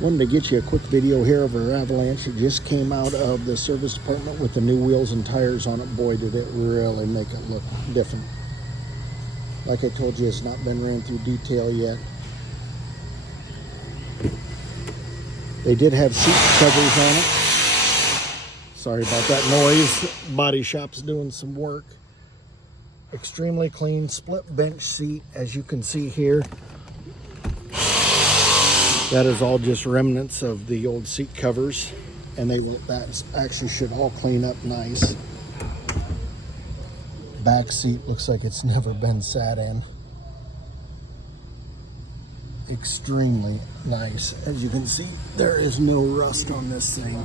Wanted to get you a quick video here of our Avalanche. It just came out of the service department with the new wheels and tires on it. Boy, did it really make it look different. Like I told you, it's not been ran through detail yet. They did have seat covers on it. Sorry about that noise. Body shop's doing some work. Extremely clean split bench seat, as you can see here. That is all just remnants of the old seat covers, and that actually should all clean up nice. Back seat looks like it's never been sat in. Extremely nice. As you can see, there is no rust on this thing.